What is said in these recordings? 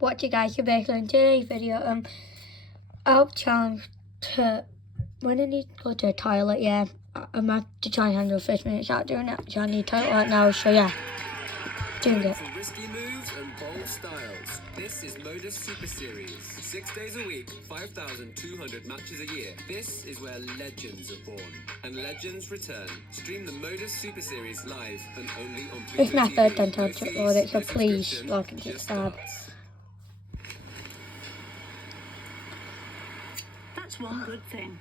what you guys should basically in today's video. I'll challenge to when I need to go to the toilet. Yeah, I'm gonna have to try and handle 15 minutes out doing it. So I need to toilet right now. So yeah, doing it. For risky moves and bold styles. This is Modus Super Series. 6 days a week, 5,200 matches a year. This is where legends are born. And legends return. Stream the Modus Super Series live and only on Pluto It's my TV. third time to No upload it, so fees, no please subscription, like and just subscribe. starts. That's one good thing.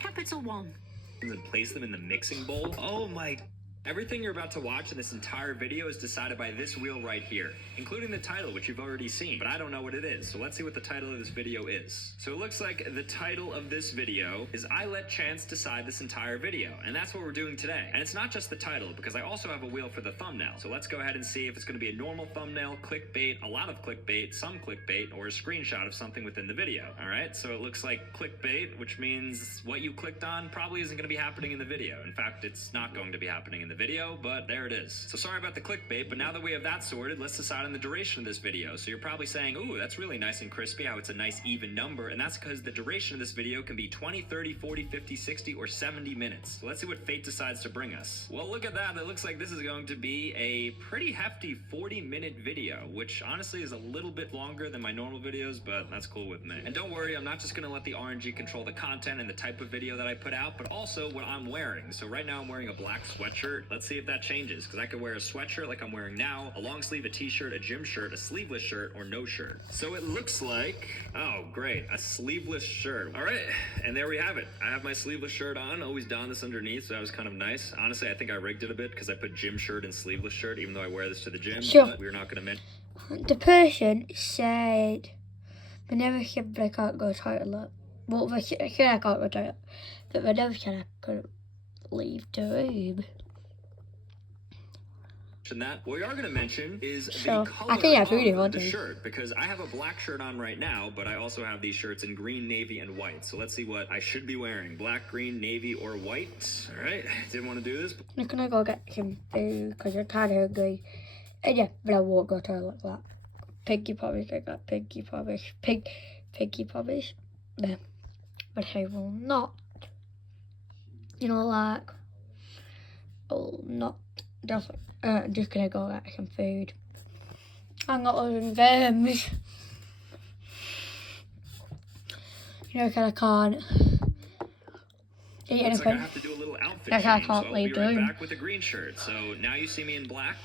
Capital One. And place them in the mixing bowl. Oh my. Everything you're about to watch in this entire video is decided by this wheel right here, including the title, which you've already seen, but I don't know what it is. So let's see what the title of this video is. So it looks like the title of this video is I Let Chance Decide This Entire Video, and that's what we're doing today. And it's not just the title, because I also have a wheel for the thumbnail. So let's go ahead and see if it's going to be a normal thumbnail, clickbait, a lot of clickbait, some clickbait, or a screenshot of something within the video. All right, so it looks like clickbait, which means what you clicked on probably isn't going to be happening in the video. In fact, it's not going to be happening in the video, but there it is. So sorry about the clickbait, but now that we have that sorted, let's decide on the duration of this video. So you're probably saying, ooh, that's really nice and crispy, how it's a nice even number, and that's because the duration of this video can be 20, 30, 40, 50, 60, or 70 minutes. So let's see what fate decides to bring us. Well, look at that. It looks like this is going to be a pretty hefty 40-minute video, which honestly is a little bit longer than my normal videos, but that's cool with me. And don't worry, I'm not just gonna let the RNG control the content and the type of video that I put out, but also what I'm wearing. So right now I'm wearing a black sweatshirt. Let's see if that changes, because I could wear a sweatshirt like I'm wearing now, a long sleeve, a t-shirt, a gym shirt, a sleeveless shirt, or no shirt. So it looks like, oh great, a sleeveless shirt. All right, and there we have it. I have my sleeveless shirt on, always don this underneath, so that was kind of nice. Honestly, I think I rigged it a bit because I put gym shirt and sleeveless shirt, even though I wear this to the gym, Sure. but we're not gonna mention. The person said they never said they can't go to the toilet. Well, they said I can't go to the toilet, but they never said I couldn't leave the room. That what we are going to mention is Sure. the color I think I really of want the to. shirt, because I have a black shirt on right now, but I also have these shirts in green, navy, and white. So let's see what I should be wearing: black, green, navy, or white. All right, didn't want to do this. I'm gonna go get some food because I'm kind of hungry. And yeah, but I won't go to the toilet like that. Piggy promise, I got piggy promise. Piggy promise. Yeah. But I will not. You know, like, I will not. Just gonna go get some food. I'm not loving worms. You know, I can't eat Looks like I anything. have to do a little outfit That's how I change, can't so I'll leave be the right room. back with the green shirt. So now you see me in black.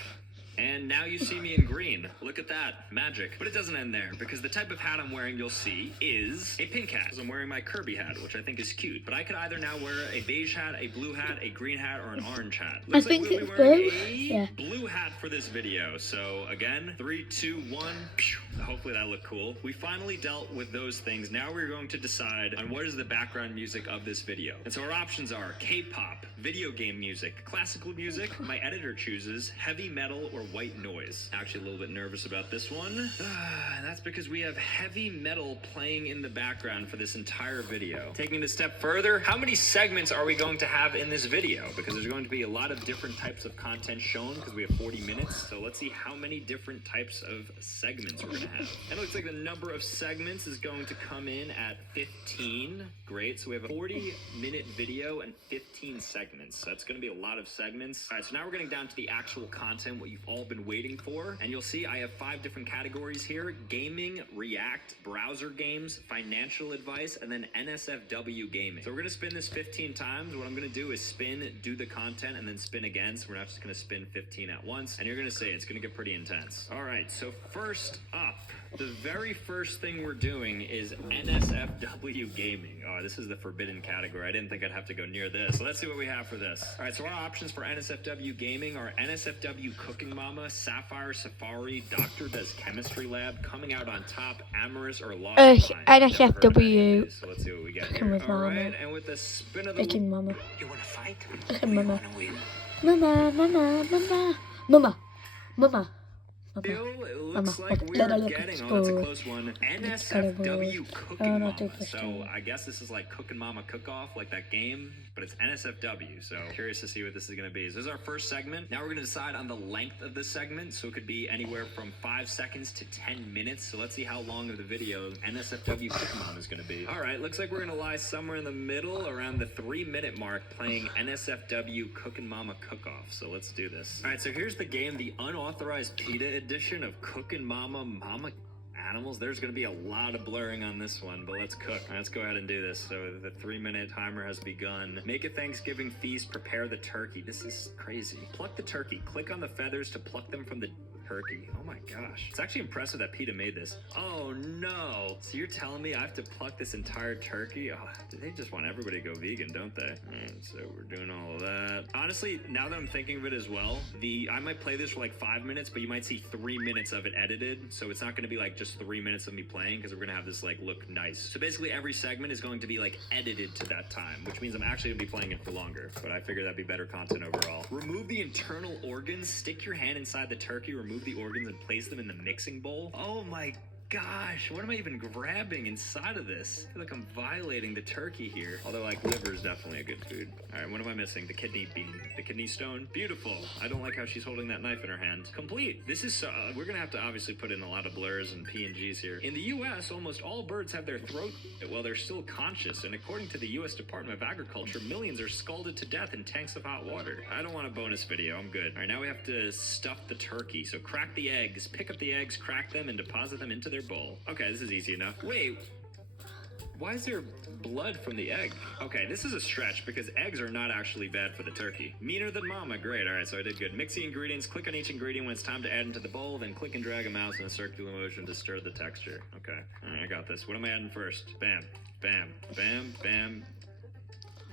And now you see me in green. Look at that. Magic. But it doesn't end there, because the type of hat I'm wearing, you'll see, is a pink hat. I'm wearing my Kirby hat, which I think is cute. But I could either now wear a beige hat, a blue hat, a green hat, or an orange hat. Looks think like we'll it's be wearing blue. a Yeah. blue hat for this video. So again, 3, 2, 1. Pew. Hopefully that looked cool. We finally dealt with those things. Now we're going to decide on what is the background music of this video. And so our options are K-pop, video game music, classical music. My editor chooses heavy metal or white noise. Actually a little bit nervous about this one. That's because we have heavy metal playing in the background for this entire video. Taking it a step further, how many segments are we going to have in this video? Because there's going to be a lot of different types of content shown, because we have 40 minutes. So let's see how many different types of segments we're gonna have. And it looks like the number of segments is going to come in at 15. Great, so we have a 40-minute video and 15 segments. So that's gonna be a lot of segments. All right, so now we're getting down to the actual content, what you've all been waiting for. And you'll see I have 5 different categories here: gaming, react, browser games, financial advice, and then NSFW gaming. So we're gonna spin this 15 times. What I'm gonna do is spin, do the content, and then spin again. So we're not just gonna spin 15 at once. And you're gonna see it's gonna get pretty intense. All right, so first up, the very first thing we're doing is NSFW gaming. Oh, this is the forbidden category. I didn't think I'd have to go near this. So let's see what we have for this. All right, so our options for NSFW gaming are NSFW Cooking Mama, Sapphire Safari, Doctor Does Chemistry Lab, Coming Out on Top, Amorous, or Lost Mine. NSFW. So let's see what we get Cooking here. with All Mama. right, and with the spin of the Cooking mama. You wanna fight? Cooking Or you mama. wanna win? Mama, mama, mama, mama, mama, It looks Mama, like look, we're let her look at getting, oh, that's a school. close one, It's kind of NSFW bored. Cooking Oh, not Mama. too close to So me. I guess this is like Cooking Mama Cook-Off, like that game, but it's NSFW, so curious to see what this is going to be. So this is our first segment. Now we're going to decide on the length of this segment, so it could be anywhere from 5 seconds to 10 minutes. So let's see how long of the video NSFW Cooking Mama is going to be. All right, looks like we're going to lie somewhere in the middle, around the 3-minute mark, playing NSFW Cooking Mama Cook-Off. So let's do this. All right, so here's the game, the unauthorized PETA edition of Cooking Mama Animals. There's going to be a lot of blurring on this one, but let's cook. All right, let's go ahead and do this. So the 3-minute timer has begun. Make a Thanksgiving feast. Prepare the turkey. This is crazy. Pluck the turkey. Click on the feathers to pluck them from the turkey. Oh my gosh. It's actually impressive that PETA made this. Oh no. So you're telling me I have to pluck this entire turkey? Oh, they just want everybody to go vegan, don't they? Alright, so we're doing all of that. Honestly, now that I'm thinking of it as well, I might play this for like 5 minutes, but you might see 3 minutes of it edited. So it's not going to be like just 3 minutes of me playing, because we're going to have this like look nice. So basically every segment is going to be like edited to that time, which means I'm actually going to be playing it for longer. But I figured that'd be better content overall. Remove the internal organs. Stick your hand inside the turkey. Remove the organs and place them in the mixing bowl. Oh my gosh, what am I even grabbing inside of this? I feel like I'm violating the turkey here. Although, like, liver is definitely a good food. All right, what am I missing? The kidney bean. The kidney stone. Beautiful. I don't like how she's holding that knife in her hand. Complete. This is so... we're gonna have to obviously put in a lot of blurs and PNGs here. In the U.S., almost all birds have their throat while they're still conscious, and according to the U.S. Department of Agriculture, millions are scalded to death in tanks of hot water. I don't want a bonus video. I'm good. All right, now we have to stuff the turkey. So crack the eggs. Pick up the eggs, crack them, and deposit them into their bowl. Okay, this is easy enough. Wait, why is there blood from the egg? Okay, this is a stretch because eggs are not actually bad for the turkey. Meaner than mama. Great. All right, so I did good. Mix the ingredients. Click on each ingredient when it's time to add into the bowl. Then click and drag a mouse in a circular motion to stir the texture. Okay, all right, I got this. What am I adding first? Bam, bam, bam, bam.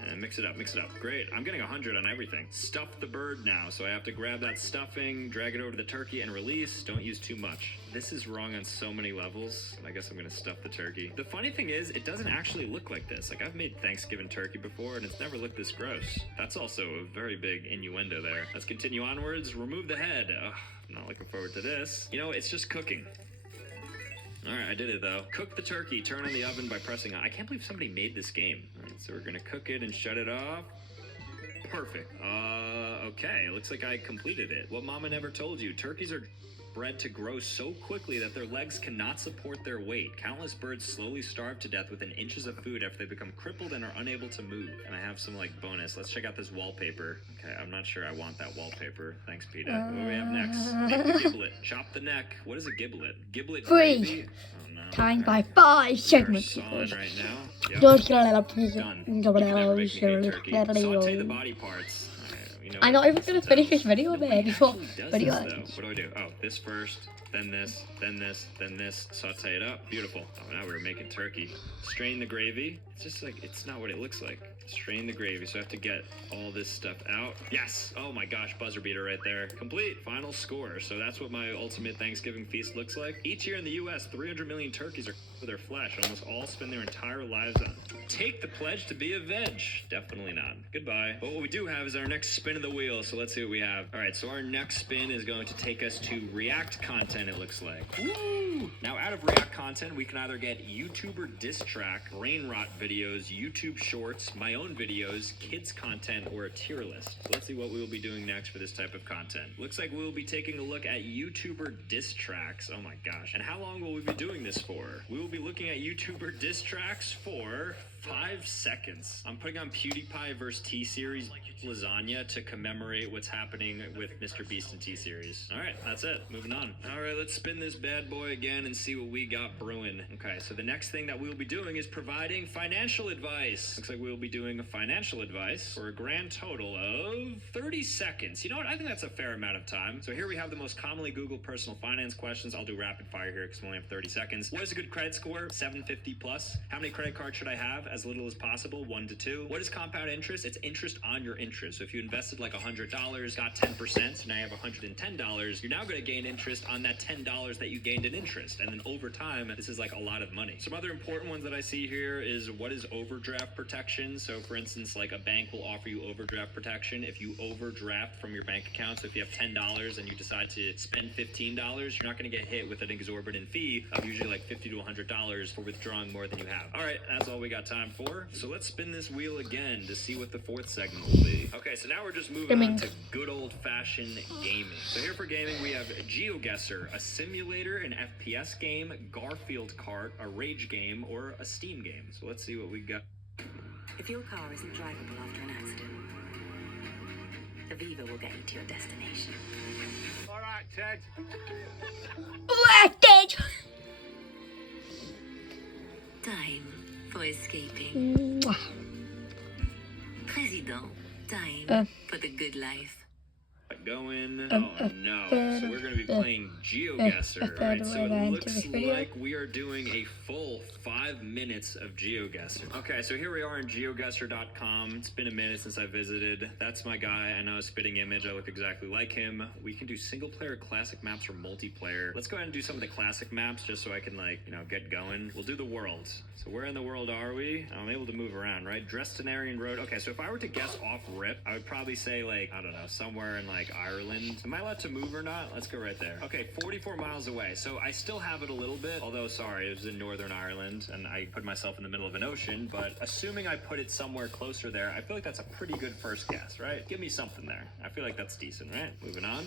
And mix it up, mix it up. Great, I'm getting 100 on everything. Stuff the bird now, so I have to grab that stuffing, drag it over to the turkey, and release. Don't use too much. This is wrong on so many levels. I guess I'm gonna stuff the turkey. The funny thing is, it doesn't actually look like this. Like, I've made Thanksgiving turkey before, and it's never looked this gross. That's also a very big innuendo there. Let's continue onwards. Remove the head. Ugh, I'm not looking forward to this. You know, it's just cooking. Alright, I did it though. Cook the turkey. Turn on the oven by pressing on. I can't believe somebody made this game. Alright, so we're gonna cook it and shut it off. Perfect. Okay. Looks like I completed it. What Mama never told you. Turkeys are bred to grow so quickly that their legs cannot support their weight. Countless birds slowly starve to death within inches of food after they become crippled and are unable to move. And I have some like bonus. Let's check out this wallpaper. Okay, I'm not sure I want that wallpaper. Thanks, PETA. What do we have next? Make the giblet. Chop the neck. What is a giblet? Giblet Free. gravy? Oh no. Time by Alright. 5 segments. We're sawing right now. Yep. Don't kill a Done. You can never make me hate turkey. Saute the body parts. You know, I'm not even gonna finish this video, nobody man, before actually does video this, ends. though. What do? Oh, this first, then this, then this, then this. Saute it up. Beautiful. Oh, now we're making turkey. Strain the gravy. It's just like, it's not what it looks like. Strain the gravy, so I have to get all this stuff out. Yes! Oh my gosh, buzzer beater right there. Complete. Final score. So that's what my ultimate Thanksgiving feast looks like. Each year in the U.S., 300 million turkeys are for their flesh. Almost all spend their entire lives on. Take the pledge to be a veg. Definitely not. Goodbye. But what we do have is our next spin of the wheel, so let's see what we have. Alright, so our next spin is going to take us to React content, it looks like. Woo! Now, out of React content, we can either get YouTuber diss track, brain rot videos, YouTube shorts, my own videos, kids content, or a tier list. So let's see what we will be doing next for this type of content. Looks like we will be taking a look at YouTuber diss tracks. Oh my gosh. And how long will we be doing this for? We will be looking at YouTuber diss tracks for 5 seconds. I'm putting on PewDiePie vs. T-Series lasagna to commemorate what's happening with Mr. Beast and T-Series. Alright, that's it. Moving on. Alright, let's spin this bad boy again and see what we got brewing. Okay, so the next thing that we'll be doing is providing financial advice. Looks like we'll be doing a financial advice for a grand total of 30 seconds. You know what? I think that's a fair amount of time. So here we have the most commonly Googled personal finance questions. I'll do rapid fire here because we only have 30 seconds. What is a good credit score? 750 plus. How many credit cards should I have? As little as possible, 1 to 2. What is compound interest? It's interest on your interest. So if you invest invested like $100, got 10%, so now you have $110. You're now going to gain interest on that $10 that you gained in interest. And then over time, this is like a lot of money. Some other important ones that I see here is what is overdraft protection. So for instance, like a bank will offer you overdraft protection if you overdraft from your bank account. So if you have $10 and you decide to spend $15, you're not going to get hit with an exorbitant fee of usually like $50 to $100 for withdrawing more than you have. All right, that's all we got time for. So let's spin this wheel again to see what the fourth segment will be. Okay, so now we're just moving on to good old-fashioned gaming. So here for gaming, we have GeoGuessr, a simulator, an FPS game, Garfield Kart, a rage game, or a Steam game. So let's see what we got. If your car isn't drivable after an accident, Aviva will get you to your destination. All right, Ted. Dead. Time for escaping. Mwah. Président, time for the good life. Going. Oh no. So we're going to be playing GeoGuessr. Alright, so it looks like we are doing a full 5 minutes of GeoGuessr. Okay, so here we are in GeoGuessr.com. It's been a minute since I visited. That's my guy. I know a spitting image. I look exactly like him. We can do single player classic maps or multiplayer. Let's go ahead and do some of the classic maps just so I can, like, you know, get going. We'll do the world. So where in the world are we? I'm able to move around, right? Dresdenarian Road. Okay, so if I were to guess off rip, I would probably say, like, I don't know, somewhere in, like, Ireland. Am I allowed to move or not? Let's go right there. Okay, 44 miles away. So I still have it a little bit, although, sorry, it was in Northern Ireland, and I put myself in the middle of an ocean, but assuming I put it somewhere closer there, I feel like that's a pretty good first guess, right? Give me something there. I feel like that's decent, right? Moving on.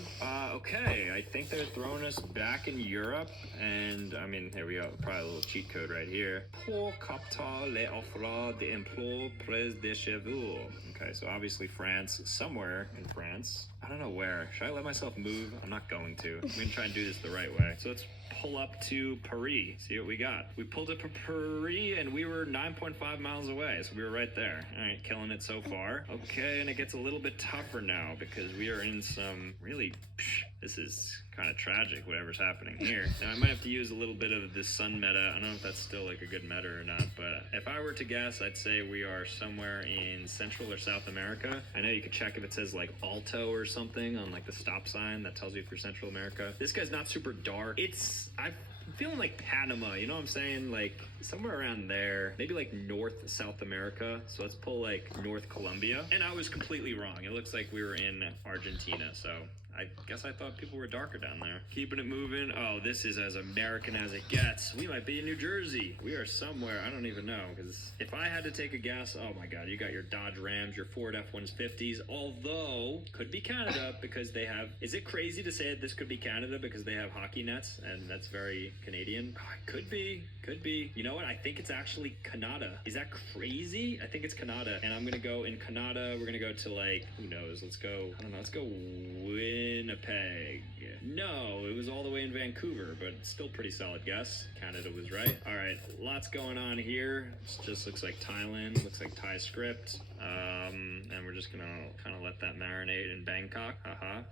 Okay, I think they're throwing us back in Europe, and, I mean, here we go. Probably a little cheat code right here. Pour capter les offres d'emploi près des chevaux. Okay, so obviously France, somewhere in France. I don't know where. Should I let myself move? I'm not going to. I'm gonna try and do this the right way. So let's pull up to Paris, see what we got. We pulled up to Paris and we were 9.5 miles away, so we were right there. All right, killing it so far. Okay, and it gets a little bit tougher now because we are in some really, this is kind of tragic, whatever's happening here. Now, I might have to use a little bit of the sun meta. I don't know if that's still like a good meta or not, but if I were to guess, I'd say we are somewhere in Central or South America. I know you could check if it says like Alto or something on like the stop sign that tells you if you're Central America. This guy's not super dark. I'm feeling like Panama, you know what I'm saying? Like somewhere around there, maybe like North South America. So let's pull like North Colombia. And I was completely wrong. It looks like we were in Argentina. So I guess I thought people were darker down there. Keeping it moving. Oh, this is as American as it gets. We might be in New Jersey. We are somewhere. I don't even know. Because if I had to take a guess, oh my God, you got your Dodge Rams, your Ford F-150s. Although, could be Canada because they have... Is it crazy to say that this could be Canada because they have hockey nets? And that's very Canadian. Oh, it could be. Could be. You know what? I think it's actually Canada. Is that crazy? I think it's Canada. And I'm going to go in Canada. We're going to go to like, who knows? Let's go, I don't know. Let's go Winnipeg. No, it was all the way in Vancouver, but still pretty solid guess. Canada was right. All right, lots going on here. This just looks like Thailand. Looks like Thai script. And we're just going to kind of let that marinate in Bangkok. Haha.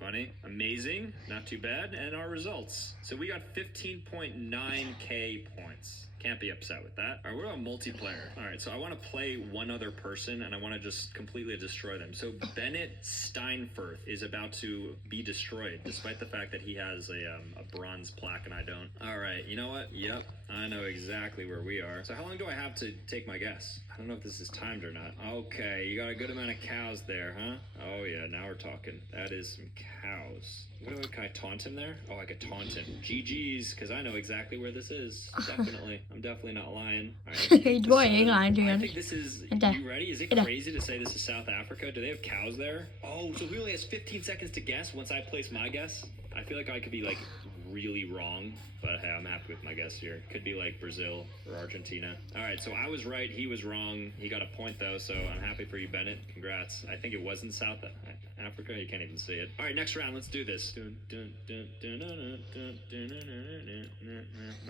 Funny. Amazing. Not too bad. And our results. So we got 15.9k points. Can't be upset with that. All right, what about multiplayer? All right, so I want to play one other person and I want to just completely destroy them. So Bennett Steinfurth is about to be destroyed, despite the fact that he has a bronze plaque and I don't. All right, you know what? Yep, I know exactly where we are. So how long do I have to take my guess? I don't know if this is timed or not. Okay, you got a good amount of cows there, huh? Oh yeah, now we're talking. That is some cows. Can I taunt him there? Oh, I could taunt him. GG's, because I know exactly where this is. Definitely. I'm definitely not lying. All right, I think this is... You ready? Is it crazy to say this is South Africa? Do they have cows there? Oh, so he only has 15 seconds to guess once I place my guess? I feel like I could be, like, really wrong, but hey, I'm happy with my guess here. Could be like Brazil or Argentina. All right, so I was right, he was wrong. He got a point though, so I'm happy for you, Bennett. Congrats. I think it was in South Africa. You can't even see it. All right, next round. Let's do this.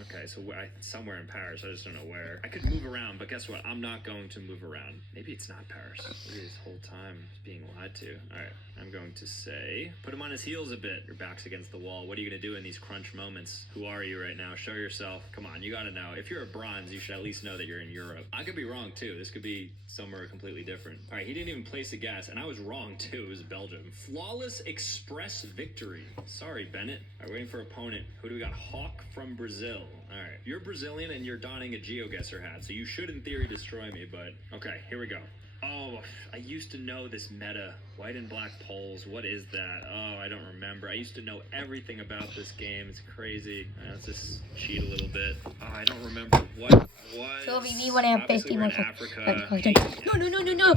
Okay, so somewhere in Paris. I just don't know where. I could move around, but guess what? I'm not going to move around. Maybe it's not Paris. Maybe this whole time he's being lied to. All right, I'm going to say, put him on his heels a bit. Your back's against the wall. What are you going to do in these crunch moments? Who are you right now? Show yourself. Come on, you got to know. If you're a bronze, you should at least know that you're in Europe. I could be wrong, too. This could be somewhere completely different. All right, he didn't even place a guess, and I was wrong, too. It was Belgium. Flawless express victory. Sorry, Bennett. All right, waiting for opponent. Who do we got? Hawk from Brazil. All right, you're Brazilian, and you're donning a GeoGuessr hat, so you should, in theory, destroy me, but okay, here we go. Oh, I used to know this meta. White and black poles. What is that? Oh, I don't remember. I used to know everything about this game. It's crazy. Let's just cheat a little bit. Oh, I don't remember what was. So we want to have Obviously, 50 we're more in seconds. Africa. No. I don't know. I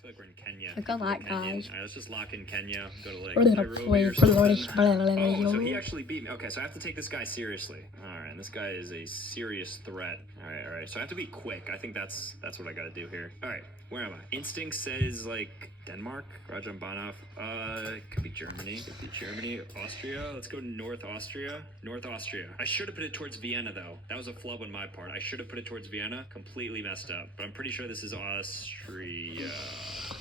feel like we're in Kenya. Look at that, Kenyan. guys. All right, let's just lock in Kenya. Go to like Nairobi or something. Oh, so he actually beat me. Okay, so I have to take this guy seriously. All right, and this guy is a serious threat. All right. So I have to be quick. I think that's what I got to do here. All right, where am I? Instinct says like Denmark. Rajan Banov. Could be Germany. Austria. Let's go North Austria. I should have put it towards Vienna though. That was a flub on my part. I should have put it towards Vienna. Completely messed up. But I'm pretty sure this is Austria.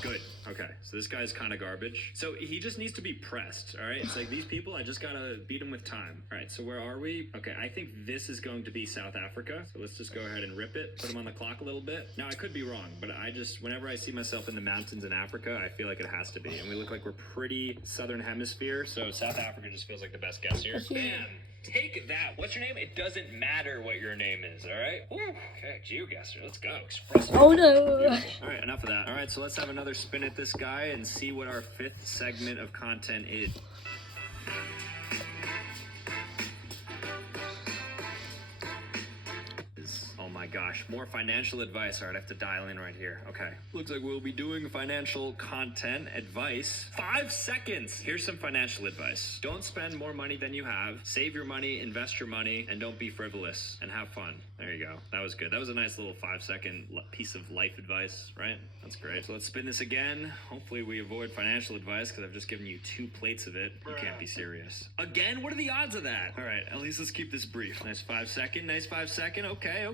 Good. Okay. So this guy's kind of garbage. So he just needs to be pressed. All right. It's like these people, I just gotta beat them with time. All right. So where are we? Okay. I think this is going to be South Africa. So let's just go ahead and rip it. Put him on the clock a little bit. Now I could be wrong, but whenever I see myself in the mountains in Africa, I feel like it has to be. And we look like we're pretty southern hemisphere. So South Africa just feels like the best guess here. Bam. Take that. What's your name? It doesn't matter what your name is, all right? Woo. Okay, GeoGuessr. Let's go. Express. Oh no. All right, enough of that. All right, so let's have another spin at this guy and see what our 5th segment of content is. Oh my gosh, more financial advice. All right, I have to dial in right here. Okay. Looks like we'll be doing financial content advice. 5 seconds. Here's some financial advice. Don't spend more money than you have. Save your money, invest your money, and don't be frivolous and have fun. There you go. That was good. That was a nice little 5-second piece of life advice, right? That's great. So let's spin this again. Hopefully we avoid financial advice because I've just given you 2 plates of it. You can't be serious. Again? What are the odds of that? All right, at least let's keep this brief. Nice 5-second. Okay,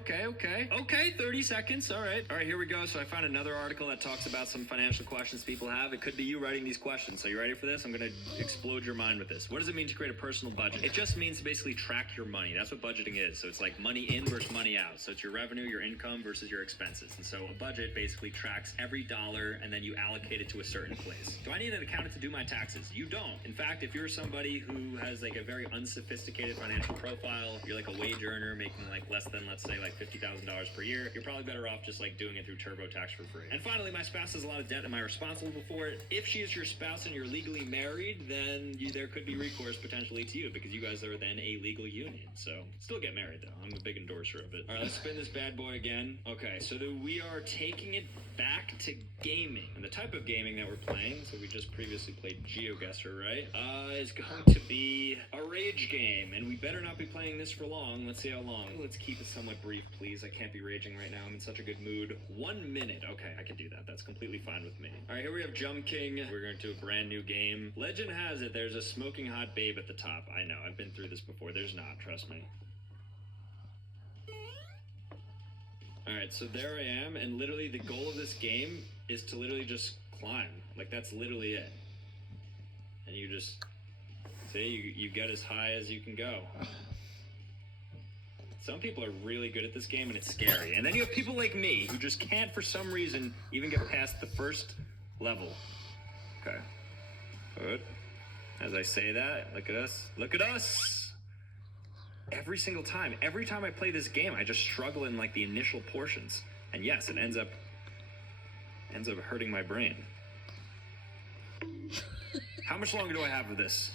30 seconds. All right, here we go. So I found another article that talks about some financial questions people have. It could be you writing these questions. So you ready for this? I'm going to explode your mind with this. What does it mean to create a personal budget? It just means to basically track your money. That's what budgeting is. So it's like money in versus money out. So it's your revenue, your income versus your expenses. And so a budget basically tracks every dollar and then you allocate it to a certain place. Do I need an accountant to do my taxes? You don't. In fact, if you're somebody who has like a very unsophisticated financial profile, you're like a wage earner making like less than, let's say, like $50,000 per year, you're probably better off just like doing it through TurboTax for free. And finally, my spouse has a lot of debt. Am I responsible for it? If she is your spouse and you're legally married, then there could be recourse potentially to you because you guys are then a legal union. So still get married though. I'm a big endorser of it. All right, let's spin this bad boy again. Okay, so we are taking it back to gaming. And the type of gaming that we're playing, so we just previously played GeoGuessr, right? Is going to be a rage game. And we better not be playing this for long. Let's see how long. Let's keep it somewhat brief, please. I can't be raging right now. I'm in such a good mood. 1 minute. Okay, I can do that. That's completely fine with me. All right, here we have Jump King. We're going to do a brand new game. Legend has it there's a smoking hot babe at the top. I know. I've been through this before. There's not. Trust me. Alright, so there I am, and literally the goal of this game is to literally just climb. Like, that's literally it. And you just, see, you get as high as you can go. Some people are really good at this game, and it's scary. And then you have people like me, who just can't, for some reason, even get past the first level. Okay. Good. As I say that, look at us. Look at us! Every single time. Every time I play this game, I just struggle in like the initial portions. And yes, it ends up hurting my brain. How much longer do I have of this?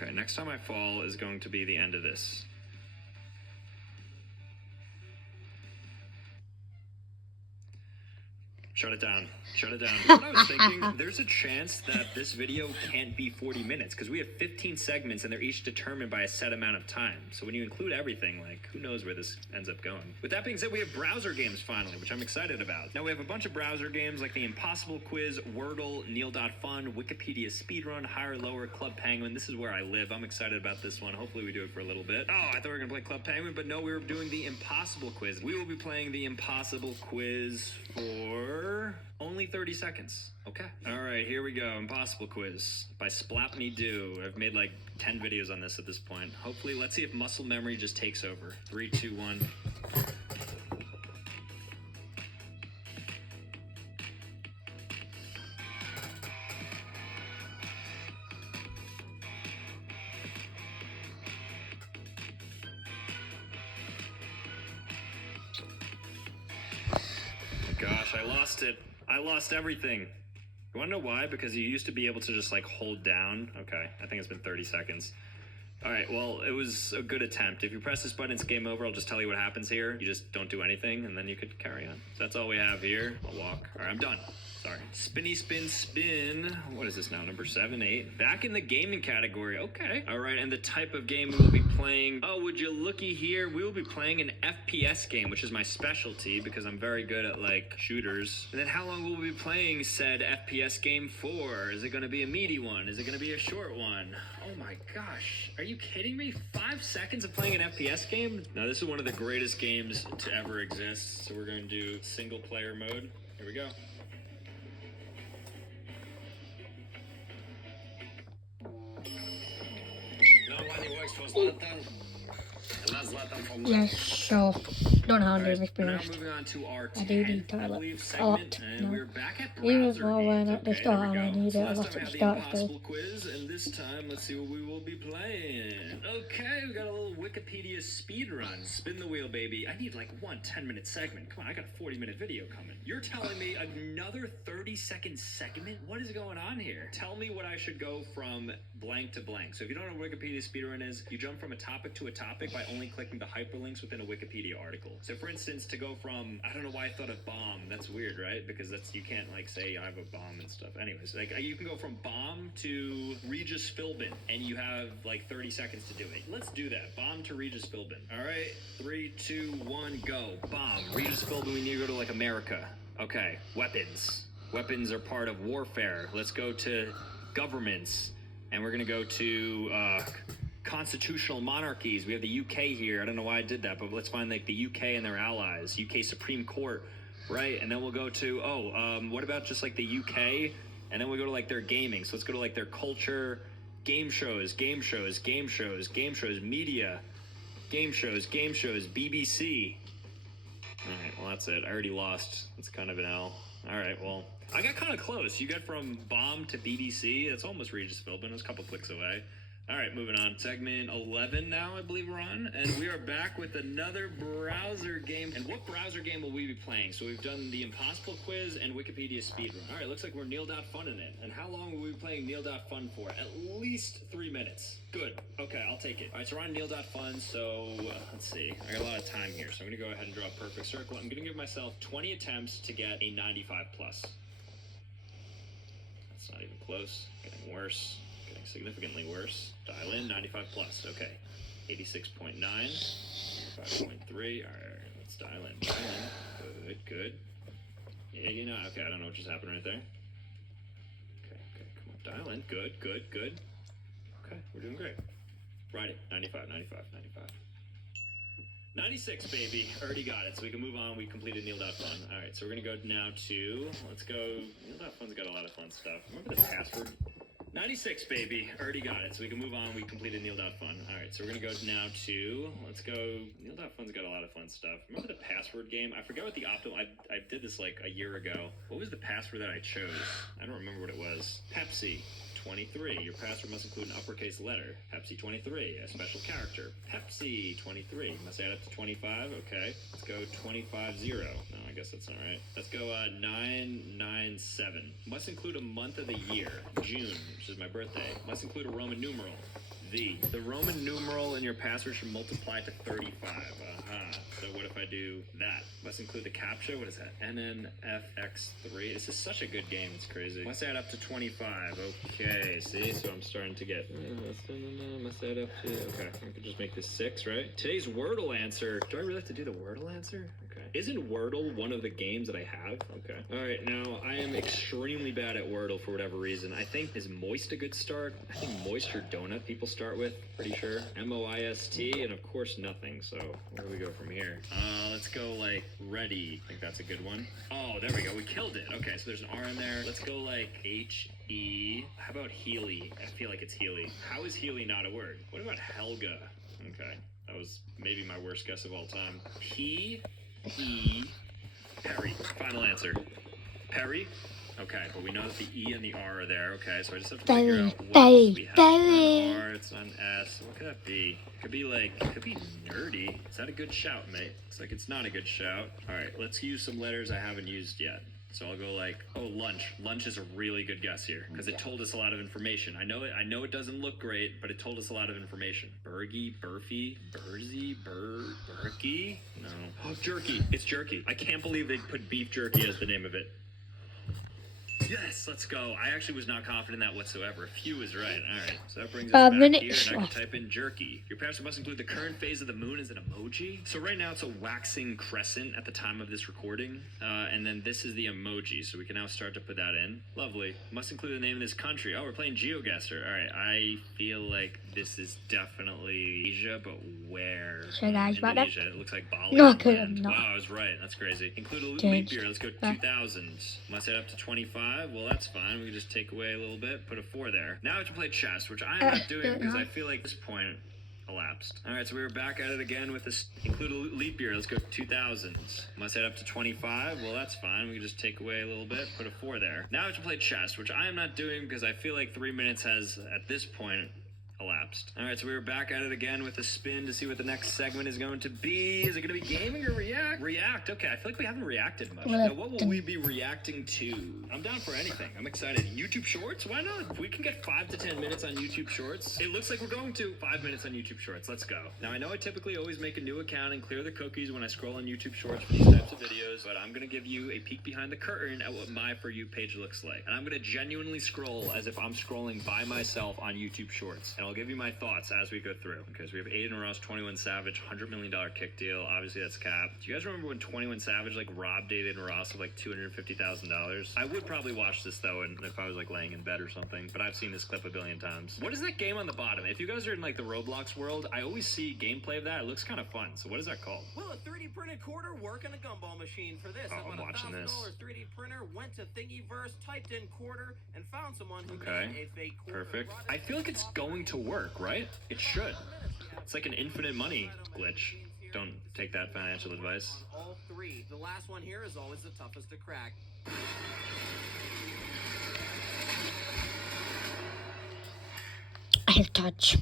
Okay, next time I fall is going to be the end of this. Shut it down. Shut it down. What I was thinking, there's a chance that this video can't be 40 minutes because we have 15 segments and they're each determined by a set amount of time. So when you include everything, like, who knows where this ends up going. With that being said, we have browser games finally, which I'm excited about. Now we have a bunch of browser games like the Impossible Quiz, Wordle, Neil.fun, Wikipedia Speedrun, Higher Lower, Club Penguin. This is where I live. I'm excited about this one. Hopefully we do it for a little bit. Oh, I thought we were gonna play Club Penguin, but no, we were doing the Impossible Quiz. We will be playing the Impossible Quiz for only 30 seconds. Okay. All right, here we go. Impossible Quiz by Splat Me Do. I've made like 10 videos on this at this point. Hopefully, let's see if muscle memory just takes over. 3, 2, 1. Gosh, I lost it. I lost everything. You wanna know why? Because you used to be able to just like hold down. Okay, I think it's been 30 seconds. All right, well, it was a good attempt. If you press this button, it's game over. I'll just tell you what happens here. You just don't do anything, and then you could carry on. So that's all we have here. I'll walk. All right, I'm done. Sorry. Spinny spin spin. What is this now? Number 7, 8. Back in the gaming category. Okay. All right, and the type of game we will be playing. Oh, would you looky here? We will be playing an FPS game, which is my specialty because I'm very good at like shooters. And then how long will we be playing said FPS game for? Is it going to be a meaty one? Is it going to be a short one? Oh my gosh. Are you kidding me? 5 seconds of playing an FPS game? Now, this is one of the greatest games to ever exist. So we're going to do single player mode. Here we go. Yes, sure. Don't know how to do this, Now finished. moving on to our I do need 10th, I toilet. believe, Oh, segment, and no. we're back at Even browser more when games. at the Okay, start, there we I go. need So it. last That's time at we the had the start still. Impossible Quiz, and this time, let's see what we will be playing. Okay, we got a little Wikipedia speed run. Spin the wheel, baby. I need like one 10-minute segment. Come on, I got a 40-minute video coming. You're telling me another 30-second segment? What is going on here? Tell me what I should go from blank to blank. So if you don't know what Wikipedia speedrun is, you jump from a topic to a topic by only clicking the hyperlinks within a Wikipedia article. So for instance, to go from, I don't know why I thought of bomb. That's weird, right? Because that's, you can't like say I have a bomb and stuff. Anyways, like you can go from bomb to Regis Philbin and you have like 30 seconds to do it. Let's do that. Bomb to Regis Philbin. All right, 3, 2, 1, go. Bomb. Regis Philbin, we need to go to like America. Okay, weapons. Weapons are part of warfare. Let's go to governments. And we're gonna go to constitutional monarchies. We have the UK here. I don't know why I did that, but let's find like the UK and their allies. UK Supreme Court, right? And then we'll go to, what about just like the UK? And then we go to like their gaming. So let's go to like their culture, game shows, media, game shows, BBC. All right, well, that's it. I already lost. It's kind of an L. All right, well, I got kind of close. You got from bomb to BBC. That's almost Regis Philbin. It was a couple clicks away. All right, moving on. Segment 11 now, I believe we're on. And we are back with another browser game. And what browser game will we be playing? So we've done the Impossible Quiz and Wikipedia Speedrun. All right, looks like we're Neil.fun in it. And how long will we be playing Neil.fun for? At least 3 minutes. Good. Okay, I'll take it. All right, so we're on Neil.fun, so let's see. I got a lot of time here, so I'm going to go ahead and draw a perfect circle. I'm going to give myself 20 attempts to get a 95 plus. That's not even close. Getting worse. Getting significantly worse. Dial in, 95 plus. Okay. 86.9. 5.3. All right, let's dial in. Dial in. Good, good. Yeah, you know, okay, I don't know what just happened right there. Okay, come on, dial in. Good, good, good. Okay, we're doing great. Right, 95. 96, baby. Already got it. So we can move on. We completed Neil.fun. All right, so we're going to go now to, let's go. Neil.fun's got a lot of fun stuff. Remember the password? 96, baby. Already got it. So we can move on. We completed Neil.fun. All right, so we're going to go now to, let's go. Neil.fun's got a lot of fun stuff. Remember the password game? I forget what the optimal, I did this like a year ago. What was the password that I chose? I don't remember what it was. Pepsi 23. Your password must include an uppercase letter. Pepsi 23. A special character. Pepsi 23. Must add up to 25. Okay. Let's go 25-0. No, I guess that's not right. Let's go 997. Must include a month of the year. June, which is my birthday. Must include a Roman numeral. The Roman numeral in your password should multiply to 35. So what if I do that? Must include the CAPTCHA. What is that? NNFX3. This is such a good game. It's crazy. Must add up to 25. Okay, see? So I'm starting to get... must add up to... Okay, I could just make this 6, right? Today's Wordle answer. Do I really have to do the Wordle answer? Okay. Isn't Wordle one of the games that I have? Okay. All right, now I am extremely bad at Wordle for whatever reason. I think, is moist a good start? I think moist or donut people start with, pretty sure. M-O-I-S-T, and of course nothing. So where do we go from here? Let's go like ready. I think that's a good one. Oh, there we go. We killed it. Okay, so there's an R in there. Let's go like H-E. How about Healy? I feel like it's Healy. How is Healy not a word? What about Helga? Okay, that was maybe my worst guess of all time. P-E. Perry. Final answer. Perry? Okay, but we know that the E and the R are there. Okay, so I just have to figure out what else we have. It's not an R, it's not an S. What could that be? Could be like, could be nerdy. Is that a good shout, mate? Looks like it's not a good shout. All right, let's use some letters I haven't used yet. So I'll go like, oh, lunch. Lunch is a really good guess here because it told us a lot of information. I know it doesn't look great, but it told us a lot of information. Burgy, Burfy, Burzy, Burky? No. Oh, jerky. It's jerky. I can't believe they put beef jerky as the name of it. Yes, let's go. I actually was not confident in that whatsoever. Few was right. All right, so that brings us back here, and I can type in jerky. Your password must include the current phase of the moon as an emoji. So right now it's a waxing crescent at the time of this recording, and then this is the emoji. So we can now start to put that in. Lovely. Must include the name of this country. Oh, we're playing GeoGuessr. All right, I feel like this is definitely Asia, but where? So guys, Indonesia. It looks like Bali. No, Wow, I was right. That's crazy. Include a leap year. Let's go 2000. Must add up to 25. Well, that's fine. We can just take away a little bit, put a 4 there. Now I have to play chess, which I'm not doing because I feel like this point elapsed. All right, so we were back at it again with this. Include a leap year. Let's go 2000. Must add up to 25. Well, that's fine. We can just take away a little bit, put a 4 there. Now I have to play chess, which I am not doing because I feel like 3 minutes has, at this point, elapsed. All right, so we were back at it again with a spin to see what the next segment is going to be. Is it going to be gaming or react? React. Okay, I feel like we haven't reacted much. Now, what will we be reacting to? I'm down for anything. I'm excited. YouTube Shorts? Why not? If we can get 5 to 10 minutes on YouTube Shorts, it looks like we're going to 5 minutes on YouTube Shorts. Let's go. Now, I know I typically always make a new account and clear the cookies when I scroll on YouTube Shorts for these types of videos, but I'm going to give you a peek behind the curtain at what my For You page looks like. And I'm going to genuinely scroll as if I'm scrolling by myself on YouTube Shorts. And I'll give you my thoughts as we go through. Okay, so we have Aiden Ross, 21 Savage, $100 million kick deal. Obviously, that's cap. Do you guys remember when 21 Savage like robbed Aiden Ross of like $250,000? I would probably watch this though, and if I was like laying in bed or something. But I've seen this clip a billion times. What is that game on the bottom? If you guys are in like the Roblox world, I always see gameplay of that. It looks kind of fun. So what is that called? Will a 3D printed quarter work in a gumball machine? For this, I'm watching this. $1,000 3D printer, went to Thingiverse, typed in quarter, and found someone who Okay. made a fake quarter. Perfect. I feel like it's going to work, right? It should. It's like an infinite money glitch. Don't take that financial advice. All 3. The last one here is always the toughest to crack. I have touch.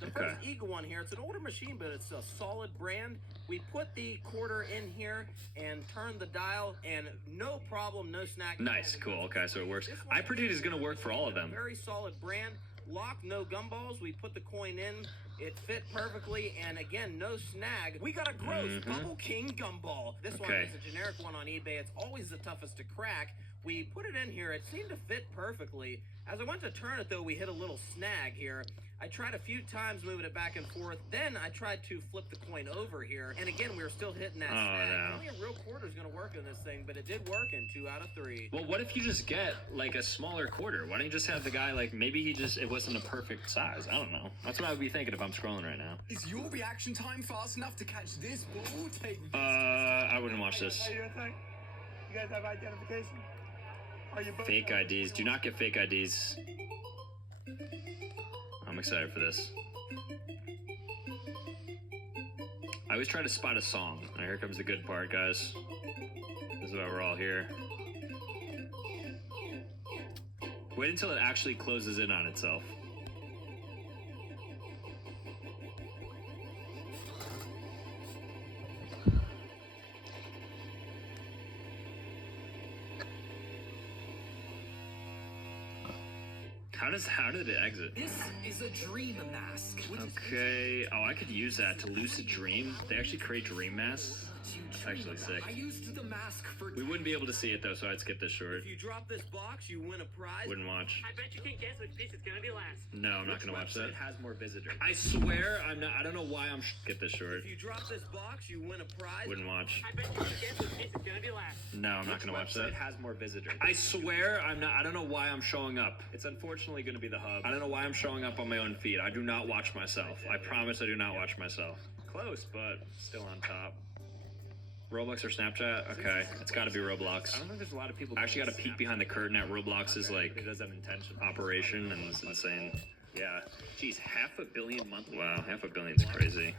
The first Eagle one here, it's an older machine, but it's a solid brand. We put the quarter in here and turned the dial, and no problem, no snack. Nice, cool. Okay, so it works. I predict it's going to work for all of them. Very solid brand. Lock, no gumballs. We put the coin in. It fit perfectly, and again, no snag. We got a gross Bubble King gumball. This one is a generic one on eBay. It's always the toughest to crack. We put it in here. It seemed to fit perfectly. As I went to turn it, though, we hit a little snag here. I tried a few times moving it back and forth. Then I tried to flip the coin over here. And again, we were still hitting that snag. No. Only a real quarter is going to work in this thing, but it did work in 2 out of 3. Well, what if you just get like a smaller quarter? Why don't you just have the guy like maybe it wasn't a perfect size? I don't know. That's what I would be thinking if I'm scrolling right now. Is your reaction time fast enough to catch this ball? Take this. I wouldn't watch this. How do you think? You guys have identification? Are you both Fake IDs. Do not get fake IDs. I'm excited for this. I always try to spot a song. Now here comes the good part, guys. This is why we're all here. Wait until it actually closes in on itself. How did it exit? This is a dream mask. Okay. Oh, I could use that to lucid dream. They actually create dream masks. It's actually sick. I used the mask for. We wouldn't be able to see it though, so I'd skip this short. If you drop this box, you win a prize. Wouldn't watch. I bet you can guess which piece is gonna be last. No, I'm not gonna watch that. It has more visitors. I swear I'm not. I don't know why I'm. Skip this short. If you drop this box, you win a prize. Wouldn't watch. I bet you can guess which piece is gonna be last. No, I'm not gonna watch that. It has more visitors. I swear I'm not. I don't know why I'm showing up. It's unfortunately gonna be the hub. I don't know why I'm showing up on my own feed. I do not watch myself. I promise I do not watch myself. Close, but still on top. Roblox or Snapchat? Okay, it's got to be Roblox. I don't think there's a lot of people. I actually got to peek behind the curtain at Roblox's like It does have intention. operation, and it's insane. Yeah, geez, 500 million monthly. Wow, 500 million's crazy.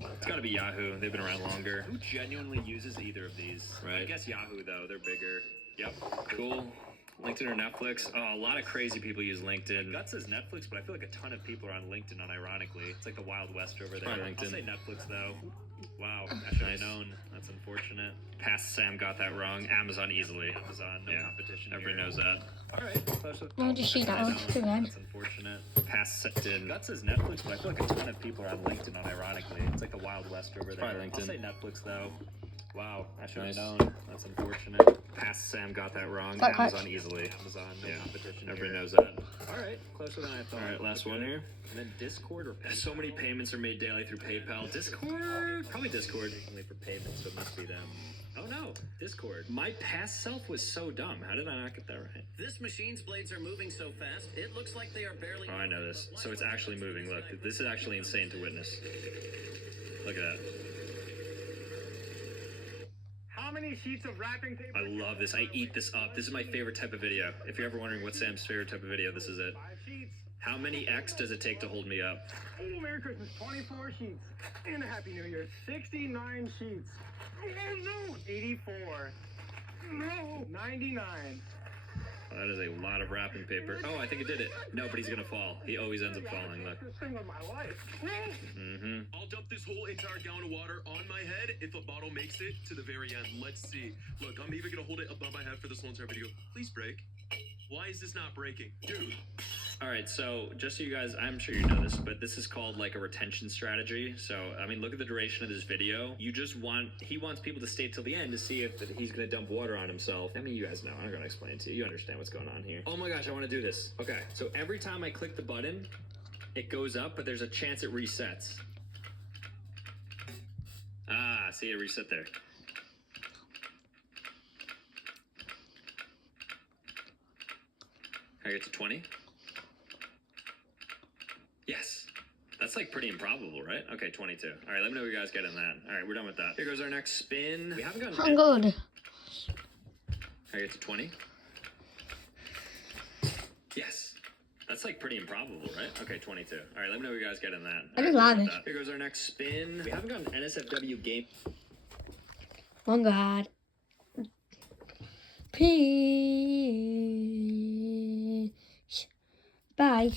It's got to be Yahoo. They've been around longer. Who genuinely uses either of these? Right. I guess Yahoo though. They're bigger. Yep. Cool. LinkedIn or Netflix? Oh, a lot of crazy people use LinkedIn. Gut says Netflix, but I feel like a ton of people are on LinkedIn, unironically. It's like the Wild West over there. LinkedIn. I'll say Netflix, though. Wow, I should have known. That's unfortunate. Past Sam got that wrong. Amazon easily. Amazon, no competition. Everybody knows that. All right. No, just see that one too, man. That's unfortunate. Past did. Gut says Netflix, but I feel like a ton of people are on LinkedIn, unironically. It's like the Wild West over there. I'll say Netflix, though. Wow, I should have known. That's unfortunate. Past Sam got that wrong. Fuck, Amazon easily. Amazon, no competition. Everybody knows that. All right, closer than I thought. All right, last one here. And then Discord or PayPal. So many payments are made daily through PayPal. Discord? Probably Discord. Only for payments, so it must be them. Oh no, Discord. My past self was so dumb. How did I not get that right? This machine's blades are moving so fast, it looks like they are barely. Oh, I know this. So it's actually moving. Look, this is actually insane to witness. Look at that. How many sheets of wrapping paper? I love this. I eat this up. This is my favorite type of video. If you're ever wondering what's Sam's favorite type of video, this is it. 5 sheets. How many X does it take to hold me up? Oh, Merry Christmas. 24 sheets. And a Happy New Year. 69 sheets. Oh, no. 84. No. 99. Oh, that is a lot of wrapping paper. Oh, I think it did it. No, but he's gonna fall. He always ends up falling. Look. This thing of my life. Mm-hmm. I'll dump this whole entire gallon of water on my head if a bottle makes it to the very end. Let's see. Look, I'm even gonna hold it above my head for this whole entire video. Please break. Why is this not breaking? Dude. All right, so just so you guys, I'm sure you know this, but this is called like a retention strategy. So, I mean, look at the duration of this video. You just want, he wants people to stay till the end to see if he's gonna dump water on himself. I mean, you guys know, I'm not gonna explain it to you. You understand what's going on here. Oh my gosh, I wanna do this. Okay, so every time I click the button, it goes up, but there's a chance it resets. Ah, see it reset there. I get to 20. Yes. That's like pretty improbable, right? Okay, 22. All right, let me know what you guys get in that. All right, we're done with that. Here goes our next spin. We haven't gotten... I'm good. I get to 20. Yes. That's like pretty improbable, right? Okay, 22. All right, let me know what you guys get in that. I just love it. Here goes our next spin. We haven't gotten NSFW game... Oh God. Peace. Bye.